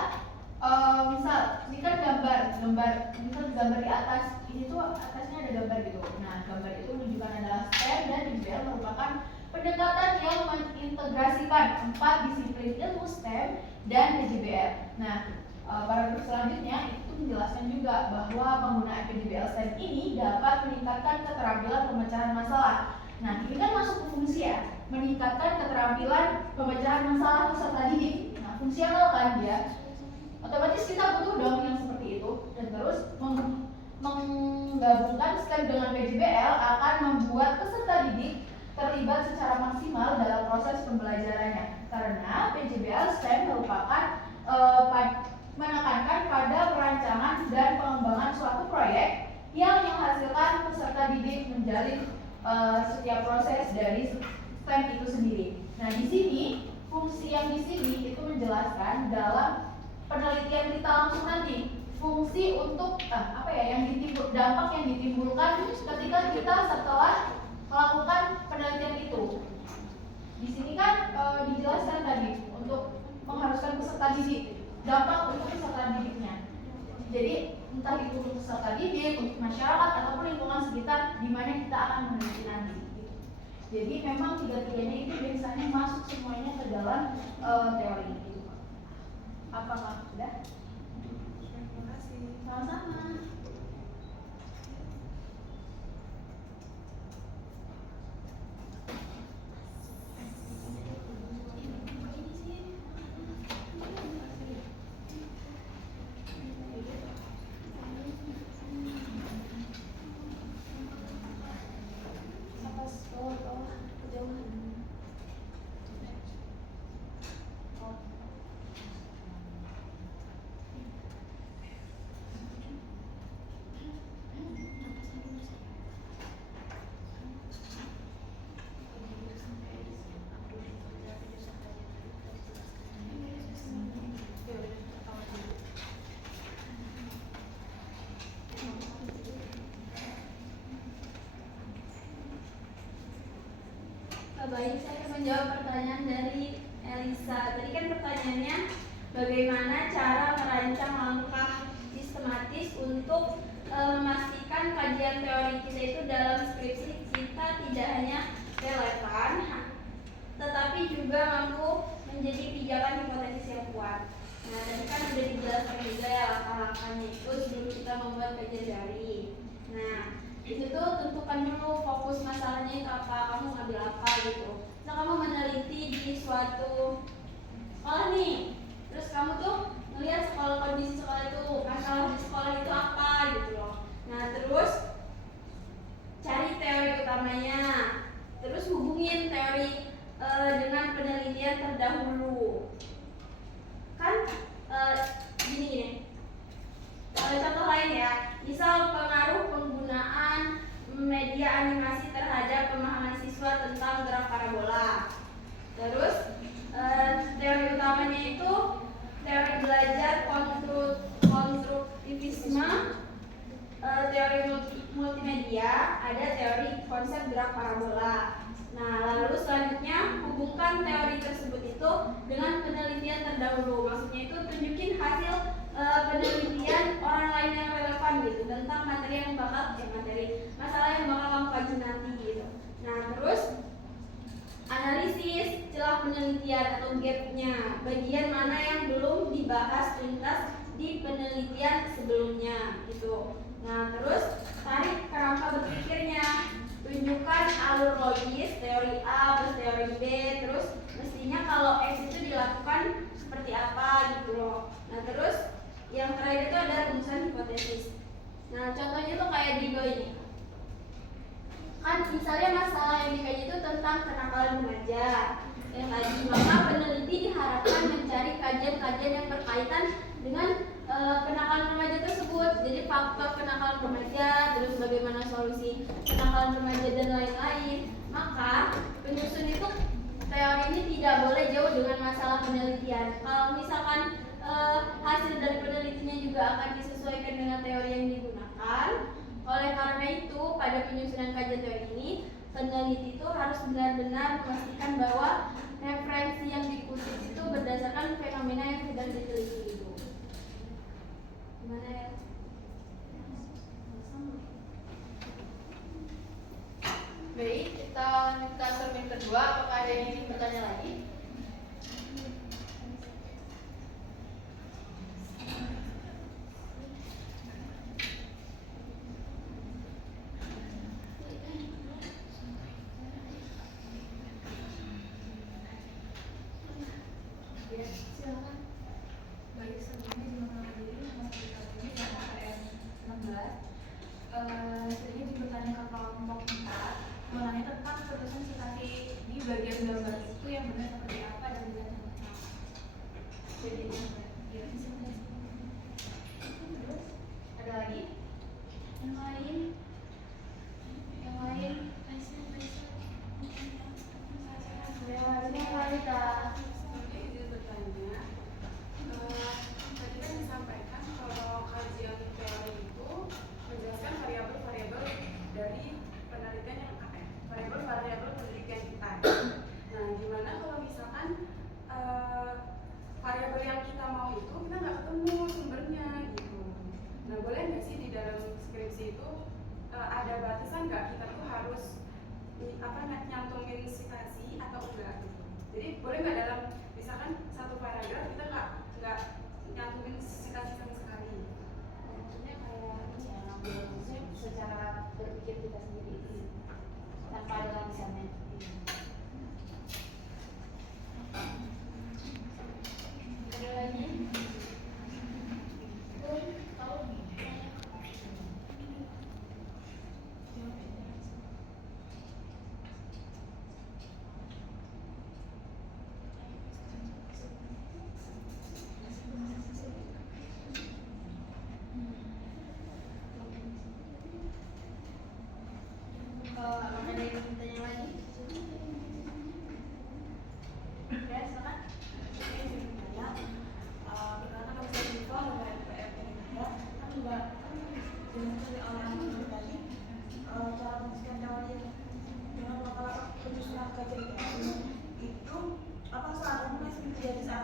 misal ini kan gambar di atas, ini tuh atasnya ada gambar gitu. Nah, gambar itu menunjukkan adalah STEM dan PJBL merupakan pendekatan yang mengintegrasikan 4 disiplin ilmu STEM dan PJBL. Nah, paragraf selanjutnya itu menjelaskan juga bahwa penggunaan PJBL STEM ini dapat meningkatkan keterampilan pemecahan masalah. Nah, ini kan masuk ke fungsi ya, meningkatkan keterampilan pemecahan masalah peserta didik. Nah, fungsional kan dia. Otomatis kita butuh dong yang seperti itu. Dan terus menggabungkan STEM dengan PJBL akan membuat peserta didik terlibat secara maksimal dalam proses pembelajarannya. Karena PJBL STEM merupakan menekankan pada perancangan dan pengembangan suatu proyek yang menghasilkan peserta didik menjalin setiap proses dari STEM itu sendiri. Nah, di sini fungsi yang di sini itu menjelaskan dalam penelitian kita langsung nanti fungsi untuk dampak yang ditimbulkan ketika kita setelah melakukan penelitian itu. Di sini kan dijelaskan tadi untuk mengharuskan peserta didik, dampak untuk peserta didiknya. Jadi entah itu untuk peserta didik, untuk masyarakat ataupun lingkungan sekitar di mana kita akan meneliti nanti. Jadi memang tiga-tiganya itu biasanya masuk semuanya ke dalam teori. Apakah sudah? Terima kasih. Sama-sama. Baik, saya akan menjawab pertanyaan dari Elisa. Tadi kan pertanyaannya bagaimana cara merancang langkah sistematis untuk memastikan kajian teori kita itu dalam skripsi kita tidak hanya relevan, tetapi juga mampu menjadi pijakan hipotesis yang kuat. Nah, tadi kan sudah dijelaskan juga ya langkah-langkahnya itu sebelum kita membuat kajian teori. Nah, itu tuh tentukan dulu fokus masalahnya itu apa, kamu ngambil apa gitu. Nah, kamu meneliti di suatu sekolah nih, terus kamu tuh ngelihat sekolah, kondisi sekolah itu, masalah di sekolah itu apa gitu loh. Nah, terus cari teori utamanya, terus hubungin teori dengan penelitian terdahulu. Kan gini. Contoh lain ya, misal pengaruh penggunaan media animasi terhadap pemahaman siswa tentang gerak parabola. Terus teori utamanya itu teori belajar konstruktivisme, teori multimedia, ada teori konsep gerak parabola. Nah, lalu selanjutnya hubungkan teori tersebut itu dengan penelitian terdahulu. Maksudnya itu tunjukin hasil penelitian orang lain yang relevan gitu tentang materi yang bakal masalah yang bakal kamu kaji nanti gitu. Nah, terus analisis celah penelitian atau gapnya, bagian mana yang belum dibahas tuntas di penelitian sebelumnya gitu. Nah, terus tarik kerangka berpikirnya, tunjukkan alur logis teori A plus teori B, terus mestinya kalau X itu dilakukan seperti apa gitu loh. Nah, terus yang terakhir itu ada rumusan hipotesis. Nah, contohnya tuh kayak di bawah ini. Kan misalnya masalah yang dikaji itu tentang kenakalan remaja. Yang tadi, maka peneliti diharapkan mencari kajian-kajian yang berkaitan dengan kenakalan remaja tersebut. Jadi faktor kenakalan remaja, terus bagaimana solusi kenakalan remaja dan lain-lain. Maka penyusun itu teori ini tidak boleh jauh dengan masalah penelitian. Kalau misalkan hasil dari penelitiannya juga akan disesuaikan dengan teori yang digunakan. Oleh karena itu, pada penyusunan kajian teori ini, peneliti itu harus benar-benar memastikan bahwa referensi yang dikutip itu berdasarkan fenomena yang sudah diteliti itu. Gimana ya? Baik, kita lanjut ke cermin kedua. Apakah ada yang ingin bertanya lagi? Ya, silakan. Baik, sebelumnya mengenai diri nama kita ini sama KM 16. Selanjutnya bertanya ke kelompok 4 mengenai tentang keputusan citasi di bagian gambar itu yang benar seperti apa dan dirancang apa. Jadi, Ya, terus ada lagi? Yang lain Lewatnya Kalita. Oke, izin bertanya. Tadi kan disampaikan kalau kajian teori itu menjelaskan variabel-variabel dari penelitian yang variabel-variabel penelitian kita. Nah, gimana kalau misalkan variabel yang kita mau itu kita nggak ketemu sumbernya gitu. Nah, boleh nggak sih di dalam skripsi itu ada batasan nggak kita tuh harus nyantumin citasi atau enggak gitu. Jadi boleh nggak dalam misalkan satu paragraf kita nggak nyantumin citasi sama sekali. maksudnya kayak ya ngambil konsep secara berpikir kita sendiri tanpa ada lapisannya. Ada lagi?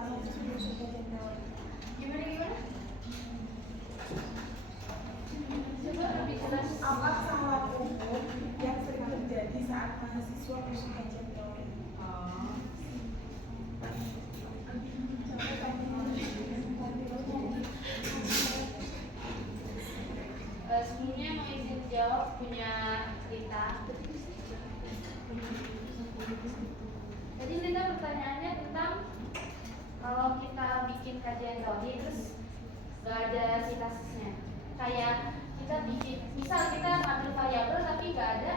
mahasiswa menyusun kajian teori. Gimana? Coba lebih jelas. Apa kesalahan umum yang sering terjadi saat mahasiswa menyusun kajian teori? Sebelumnya mau izin jawab punya cerita. Tadi Linda pertanyaannya tentang kalau kita bikin kajian teori terus gak ada sintasisnya. Kayak kita bikin, misal kita ambil variabel tapi gak ada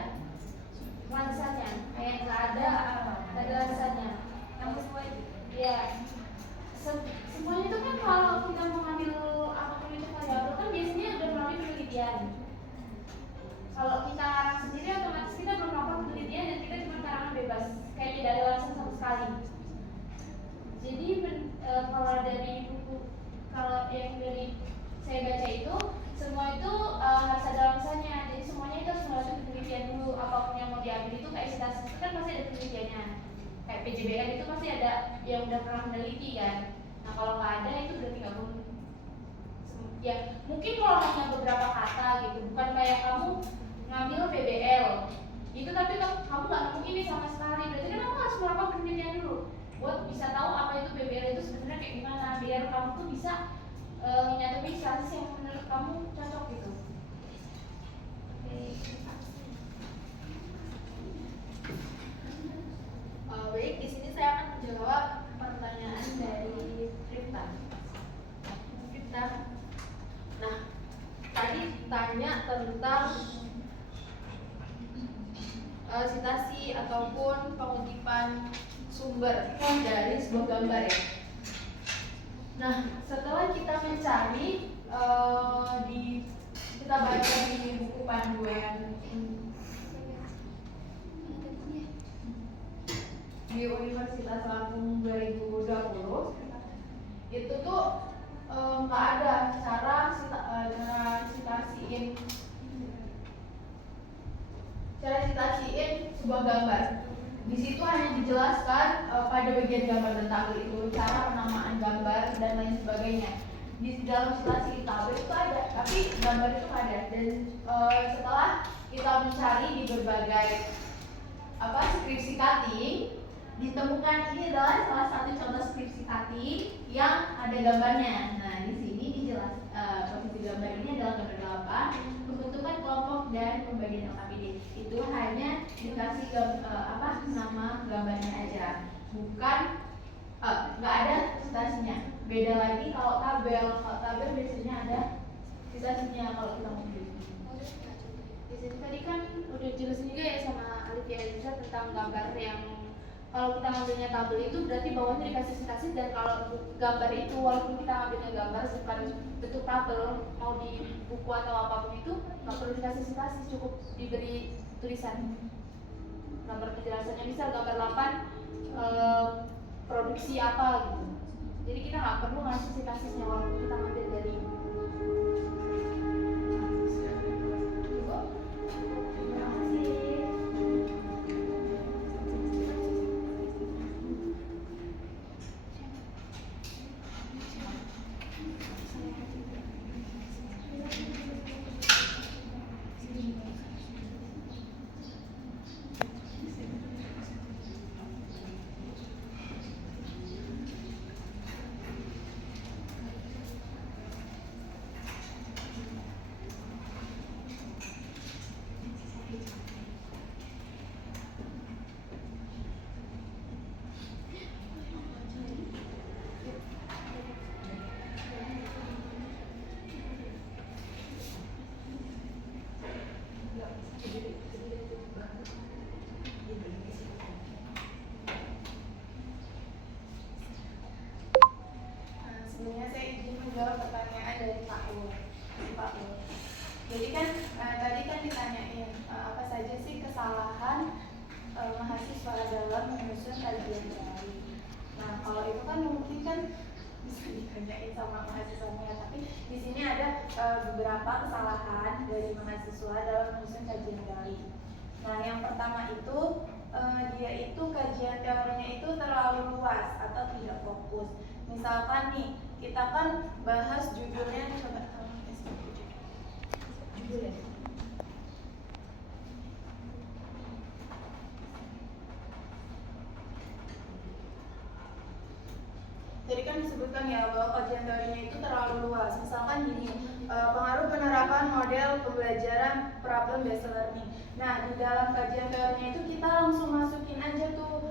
lansanya, kayak gak ada lansanya. Yang sesuai, ya. Semuanya itu kan kalau kita mengambil apapun itu variabel kan biasanya udah melalui penelitian. Kalau kita karang sendiri otomatis kita belum melakukan penelitian dan kita cuma karangan bebas, kayak tidak ada langsung sama sekali. Jadi kalau dari buku, kalau yang dari saya baca itu semua itu harus ada langsanya. Jadi semuanya itu harus melalui penelitian dulu. Apapun yang mau diambil itu kayak sintasis itu kan pasti ada penelitiannya. Kayak PJBN itu pasti ada yang udah pernah meneliti kan. Nah kalau nggak ada itu berarti nggak boleh. Ya mungkin kalau hanya beberapa kata gitu, bukan kayak kamu ngambil PBL itu tapi kamu nggak nemu ini sama sekali, berarti kan kamu harus melakukan penelitian dulu buat bisa tahu apa itu PBL itu sebenarnya kayak gimana, biar kamu tuh bisa menyatukan status yang menurut kamu cocok gitu. Baik, di sini saya akan menjawab pertanyaan dari Rifta. Nah, tadi tanya tentang sitasi ataupun pengutipan sumber dari sebuah gambar ya. Nah, setelah kita mencari kita baca di buku panduan di Universitas Lampung 2020 itu tuh nggak ada cara citasiin sebuah gambar. Di situ hanya dijelaskan pada bagian gambar dan tabel itu cara penamaan gambar dan lain sebagainya. Di dalam citasi tabel itu ada, tapi gambar itu nggak ada. Dan setelah kita mencari di berbagai skripsi cutting, ditemukan ini adalah salah satu contoh skripsi cutting yang ada gambarnya. Nah, di sini dijelas posisi gambar ini adalah gambar 8, pembentukan kelompok dan pembagian LKPD. Itu hanya dikasih nama gambarnya aja, bukan nggak ada citasinya. Beda lagi kalau tabel biasanya ada citasinya kalau kita mau beli. Di sini tadi kan udah jelasin juga ya sama Alifia Eliza tentang gambar yang kalau kita ngambilnya tabel itu berarti bawahnya dikasih sintasis, dan kalau gambar itu walaupun kita ngambilnya gambar bukan bentuk tabel mau di buku atau apapun itu nggak perlu dikasih sintasis, cukup diberi tulisan gambar penjelasannya, misal gambar 8 produksi apa gitu. Jadi kita nggak perlu ngasih sintasisnya walaupun kita ngambil dari Sebelumnya saya izin menjawab pertanyaan dari Pak Ul. Jadi kan tadi kan ditanyain apa saja sih kesalahan mahasiswa dalam menyusun kajian teori. Nah kalau itu kan mungkin kan bisa ditanyain sama mahasiswanya, tapi di sini ada beberapa kesalahan dari mahasiswa dalam menyusun kajian teori. Nah yang pertama itu dia itu kajian teorinya itu terlalu luas atau tidak fokus. Misalkan nih, kita kan bahas judulnya, coba Judul ya. Tadi kan disebutkan ya bahwa kajian teorinya itu terlalu luas. Misalkan gini, pengaruh penerapan model pembelajaran problem based learning. Nah, di dalam kajian teorinya itu kita langsung masukin aja tuh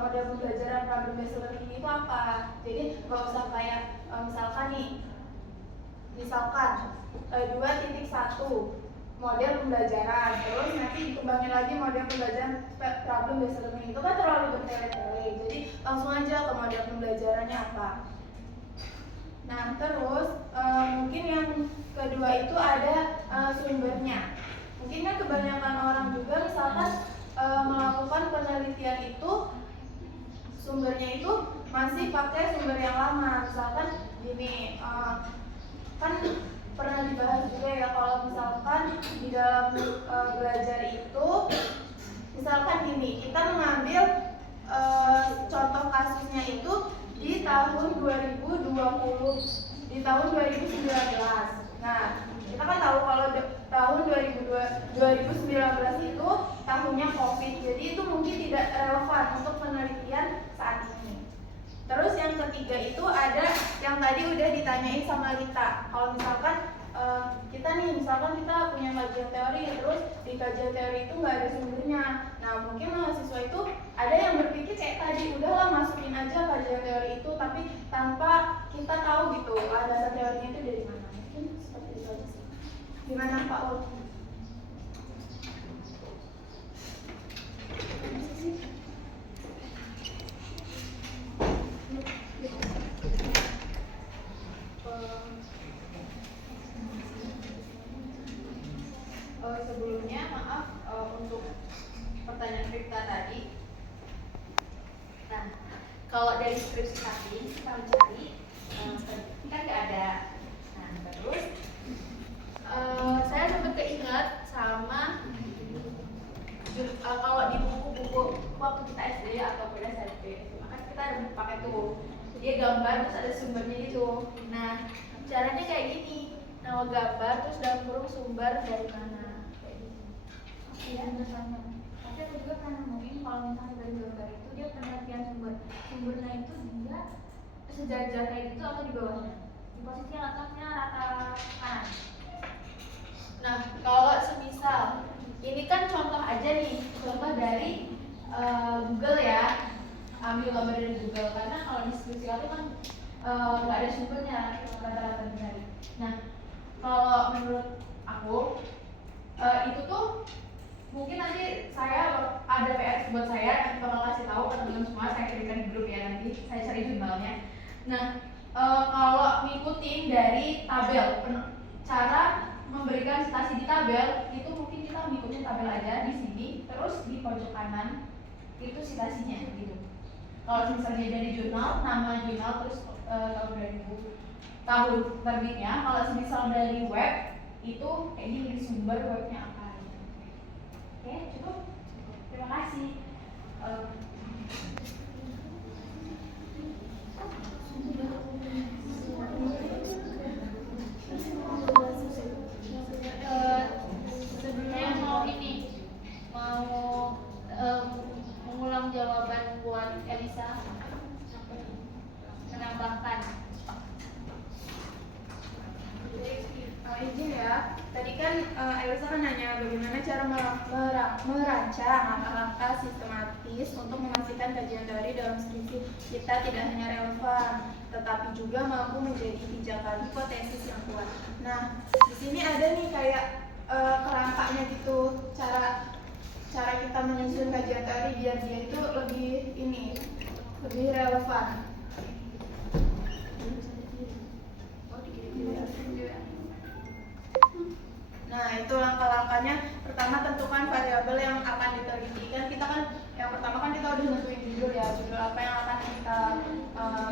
model pembelajaran problem based learning itu apa. Jadi nggak usah kayak misalkan nih, misalkan 2.1 model pembelajaran, terus nanti dikembangin lagi model pembelajaran problem based learning, itu kan terlalu bertele-tele. Jadi langsung aja ke model pembelajarannya apa. Nah terus mungkin yang kedua itu ada sumbernya. Mungkin kan kebanyakan orang juga misalkan melakukan penelitian itu sumbernya itu masih pakai sumber yang lama. Misalkan gini, kan pernah dibahas juga ya kalau misalkan di dalam belajar itu, misalkan gini, kita mengambil contoh kasusnya itu di tahun 2020, di tahun 2019. Nah, kita kan tahu kalau tahun 2019 itu tahunnya COVID, jadi itu mungkin tidak relevan untuk penelitian saat ini. Terus yang ketiga itu ada yang tadi udah ditanyain sama Rita. Kalau misalkan kita nih, misalkan kita punya kajian teori, terus di kajian teori itu nggak ada sumbernya. Nah mungkin mahasiswa itu ada yang berpikir kayak tadi, udahlah masukin aja kajian teori itu, tapi tanpa kita tahu gitu dasar teorinya itu dari mana. Mungkin seperti itu aja sih. Gimana Pak Ul? Sebelumnya maaf untuk pertanyaan Rita tadi. Nah, kalau dari skripsi tadi kita mencari kan nggak ada. Nah, terus saya sempat keinget sama kalau di buku-buku waktu kita SD atau SMP, maka kita ada pakai tuh dia gambar terus ada sumbernya gitu. Nah, caranya kayak gini, nama gambar terus dalam kurung sumber dari mana. Iya, misalnya. Tapi aku juga pernah nemuin kalau misalnya dari gambar itu dia penelitian sumbernya itu dia sejajar kayak gitu atau di bawahnya, di posisi letaknya rata kanan. Nah, kalau semisal ini kan contoh aja nih, contoh dari Google ya, ambil gambar dari Google, karena kalau di skripsi itu kan nggak ada sumbernya, rata-rata dari. Nah, kalau menurut aku itu tuh mungkin nanti saya ada PR buat saya, nanti bakal kasih tahu ke teman-teman semua, saya kirimkan di grup ya, nanti saya cari jurnalnya. Nah, kalau ngikutin dari tabel, cara memberikan citasi di tabel itu mungkin kita ngikutin tabel aja di sini, terus di pojok kanan itu citasinya gitu. Kalau misalnya dari jurnal, nama jurnal, terus tahun terbitnya. Kalau misal dari web itu kayak gini, sumber webnya apa. Oke, cukup. Terima kasih. Sebelumnya mau mengulang jawaban buat Elisa, menambahkan. Izin ya, tadi kan Elisa kan nanya bagaimana cara merancang langkah-langkah sistematis untuk memastikan kajian teori dalam skripsi kita tidak hanya relevan, tetapi juga mampu menjadi pijakan hipotesis yang kuat. Nah, di sini ada nih kayak kerangkanya gitu, cara kita menyusun kajian teori biar dia itu lebih relevan. Nah, itu langkah-langkahnya. Pertama, tentukan variabel yang akan diteliti. Kan kita kan yang pertama kan kita udah nentuin judul ya, judul apa yang akan kita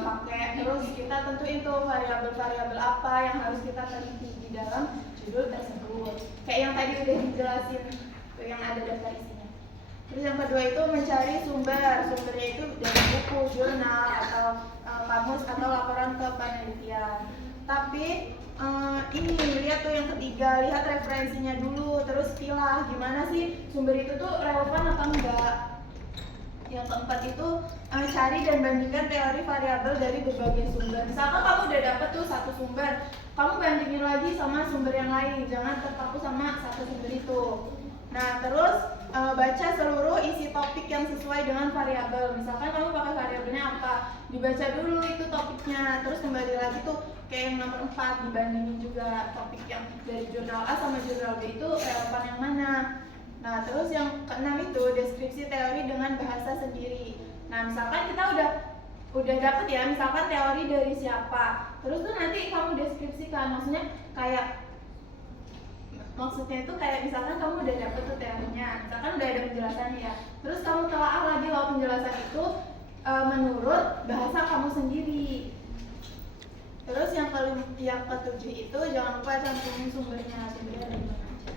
pakai. Terus kita tentuin tuh variabel-variabel apa yang harus kita teliti di dalam judul tersebut. Kayak yang tadi udah dijelasin tuh, yang ada daftar isinya. Terus yang kedua itu mencari sumbernya itu dari buku, jurnal, atau kamus atau laporan ke penelitian. Tapi ini lihat tuh yang ketiga, lihat referensinya dulu, terus pilah gimana sih sumber itu tuh relevan atau enggak. Yang keempat itu cari dan bandingkan teori variabel dari berbagai sumber. Misalkan kamu udah dapet tuh satu sumber, kamu bandingin lagi sama sumber yang lain, jangan terpaku sama satu sumber itu. Nah terus baca seluruh isi topik yang sesuai dengan variabel. Misalkan kamu pakai variabelnya apa, dibaca dulu itu topiknya, terus kembali lagi tuh kayak yang nomor 4, dibandingin juga topik yang dari jurnal A sama jurnal B itu relevan yang mana. Nah terus yang keenam itu deskripsi teori dengan bahasa sendiri. Nah misalkan kita udah dapet ya, misalkan teori dari siapa, terus tuh nanti kamu deskripsikan, maksudnya itu kayak misalkan kamu udah dapet tuh teorinya, misalkan udah ada penjelasannya ya, terus kamu telaah lagi bahwa penjelasan itu menurut bahasa kamu sendiri. Terus yang ketujuh itu jangan lupa cantumin sumbernya dari mana aja.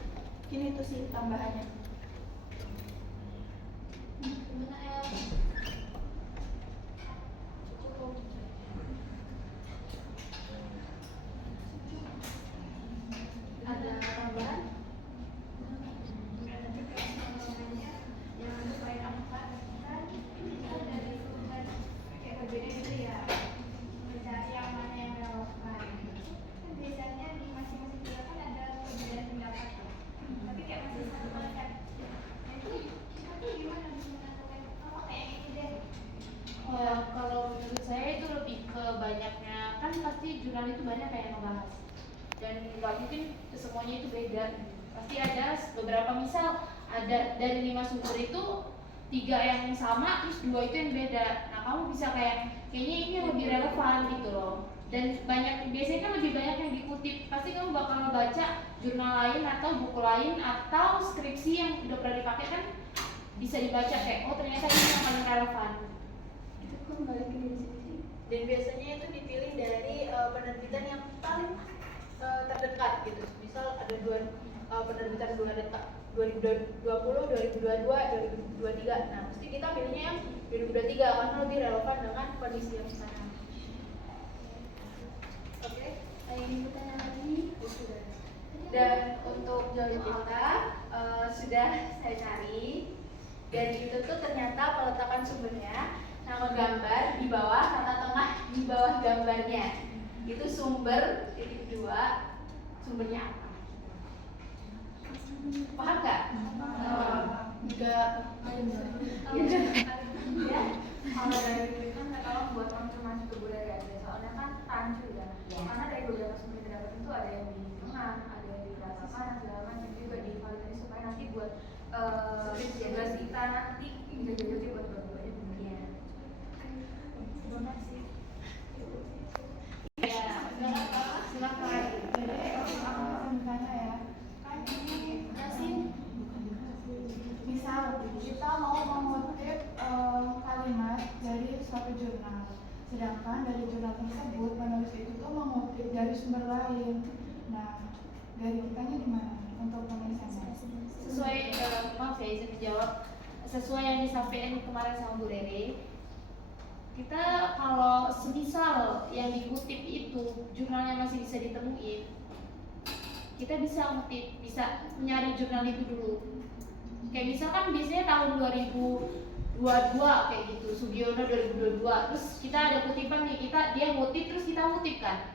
Ini tuh sih tambahannya. Gimana ya? Cukup. Ada tambahan? Yang poin 4 kan kita dari sumber kayak berbeda itu ya, mencari yang mana yang relevan. Kan biasanya di masing-masing dia kan ada perbedaan pendapat tuh. Tapi kayak masih satu konsep. Nah itu kita tuh gimana bisa menentukan kayak gitu deh. Ya, kalau menurut saya itu lebih ke banyaknya, kan pasti jurnal itu banyak kayak ngebahas, dan nggak mungkin semuanya itu beda. Pasti ada beberapa, misal ada dari 5 sumber itu 3 yang sama, terus 2 itu yang beda. Nah kamu bisa kayaknya ini yang lebih relevan gitu loh. Dan biasanya kan lebih banyak yang dikutip. Pasti kamu bakal baca jurnal lain atau buku lain atau skripsi yang udah pernah dipakai, kan bisa dibaca kayak oh ternyata ini yang paling relevan. Itu kembali ke diri sendiri. Dan biasanya itu dipilih dari penerbitan yang paling terdekat gitu. Misal ada penerbitan 2020, 2022, 2023. Nah, mesti kita pilihnya yang 2023 karena lebih relevan dengan kondisi yang sekarang. Oke, ada yang bertanya lagi? Sudah. Dan untuk jawaban kita sudah saya cari. Dari itu tuh ternyata peletakan sumbernya, nama gambar di bawah, kata tengah di bawah gambarnya. Itu sumber titik 2, sumbernya apa? Paham nggak? Enggak. Ya. Kalau dari itu kan kalau buat konfirmasi ke budaya ada, soalnya kan rancu ya. Karena dari beberapa sumber yang dapat itu ada yang di lingkungan, ada yang di perasaan, segala macam juga divalidasi supaya nanti buat tugas kita nanti bisa jadi buat dua-duanya benar. Iya. Terima kasih. Ya, silakan. Jadi aku mau bertanya ya, kan ini misal kita mau mengutip kalimat dari suatu jurnal, sedangkan dari jurnal tersebut penulis itu tuh mengutip dari sumber lain. Nah, dari kitanya gimana untuk penulisannya? Sesuai maaf ya, izin menjawab, sesuai yang disampaikan kemarin sama Bu Rere, kita kalau semisal yang dikutip itu jurnalnya masih bisa ditemuin, kita bisa ngutip, bisa nyari jurnal itu dulu. Kayak misalkan biasanya tahun 2022 kayak gitu, Sugiono 2022, terus kita ada kutipan nih, dia ngutip terus kita ngutip kan,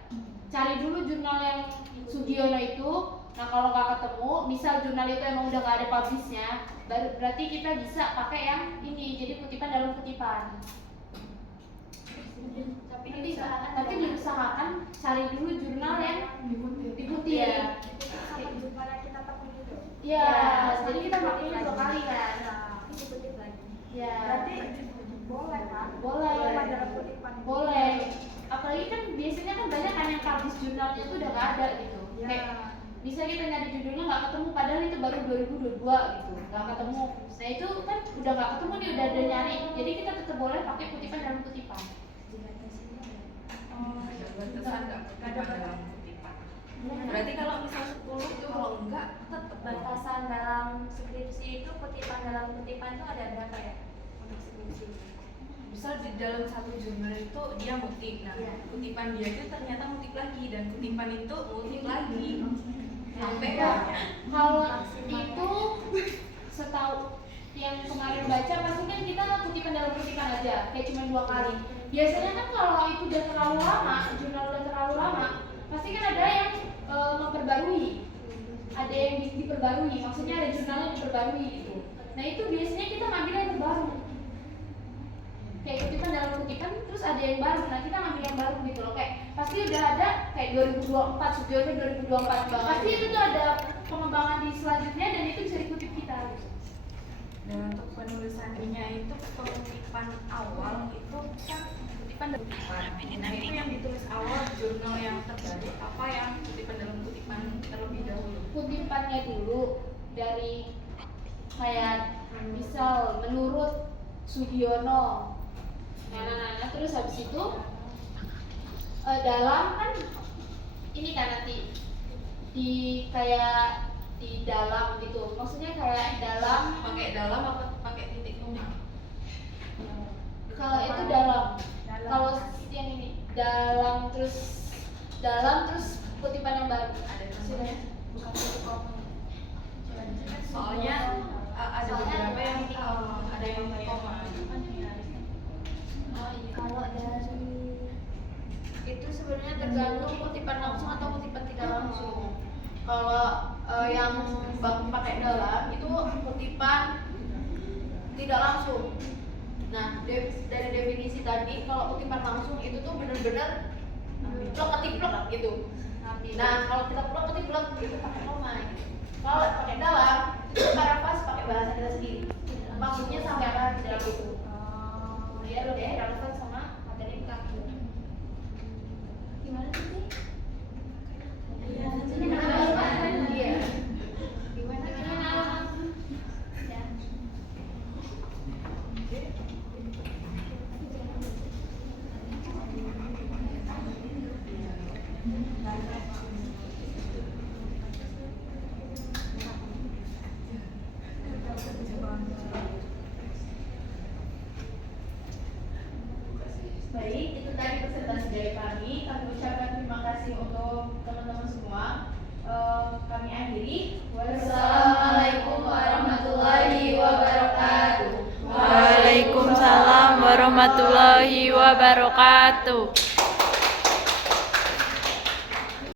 cari dulu jurnal yang Sugiono itu. Nah kalau nggak ketemu, misal jurnal itu emang udah nggak ada publishnya, berarti kita bisa pakai yang ini, jadi kutipan dalam kutipan. Tapi diusahakan cari dulu jurnal yang dikutip. Iya. Supaya kita pakai gitu. Iya, jadi kita pakainya 2 kali kan. Dikutip lagi. Iya. Berarti boleh kan? Boleh. Dalam kutipan. Boleh. Apalagi kan biasanya kan banyak kan yang publish jurnalnya itu udah nggak ada gitu. Ya. Kayak bisa kita nyari judulnya nggak ketemu, padahal itu baru 2022 gitu, nggak ketemu. Nah itu kan udah nggak ketemu nih, udah ada nyari. Jadi kita tetap boleh pakai kutipan dalam kutipan. Batasan nggak kutipan dalam kutipan. Berarti kalau misal 10 itu kalau enggak tetap Batasan dalam skripsi itu kutipan dalam kutipan itu ada berapa ya? Untuk definisi. Misal di dalam satu jurnal itu dia ngutip, nah Iya. kutipan dia itu ternyata ngutip lagi dan kutipan itu ngutip lagi sampai Ya, banyak. kalau itu setahu yang kemarin baca pasti kan kita kutipan dalam kutipan aja, kayak cuma 2 kali. Biasanya kan kalau itu udah terlalu lama, jurnal udah terlalu lama, pasti kan ada yang memperbarui, ada yang diperbarui, maksudnya ada jurnalnya diperbarui gitu. Nah itu biasanya kita ngambil yang terbaru, kayak kutipan dalam kutipan, terus ada yang baru, nah kita ngambil yang baru gitu loh. Kayak pasti udah ada kayak 2024, Sugiono 2024, pasti itu tuh ada pengembangan di selanjutnya dan itu bisa dikutip kita gitu. Dan untuk penulisannya itu kutipan awal itu kan kutipan dalam kutipan. Nah itu yang ditulis awal jurnal yang terbaru apa yang kutipan dalam kutipan terlebih dahulu. Kutipannya dulu dari kayak misal menurut Sugiono, nah terus habis itu dalam kan ini kan nanti di kayak di dalam gitu, maksudnya kayak dalam. Pakai dalam apa pakai titik koma? Kalau itu dalam, kalau yang ini dalam terus kutipan yang baru Ada maksudnya bukan titik koma. Soalnya ada beberapa yang ada yang koma. Kalau dari itu sebenarnya tergantung kutipan langsung atau kutipan tidak langsung. Kalau yang pakai dalam itu kutipan tidak langsung. Nah, dari definisi tadi kalau kutipan langsung itu tuh benar-benar plek ketiplek gitu. Nah, kalau kita plek ketiplek itu pakai koma gitu. Kalau pakai dalam itu parafras pakai bahasa kita sendiri. Maksudnya sampai apa tidak gitu. Ya lebih relevan sama materi kita. Gimana sih? Iya. Gimana? Ya. Baik, itu tadi presentasi dari kami. Kami ucapkan terima kasih untuk teman-teman semua. Kami akhiri. Wassalamualaikum warahmatullahi wabarakatuh. Waalaikumsalam warahmatullahi wabarakatuh.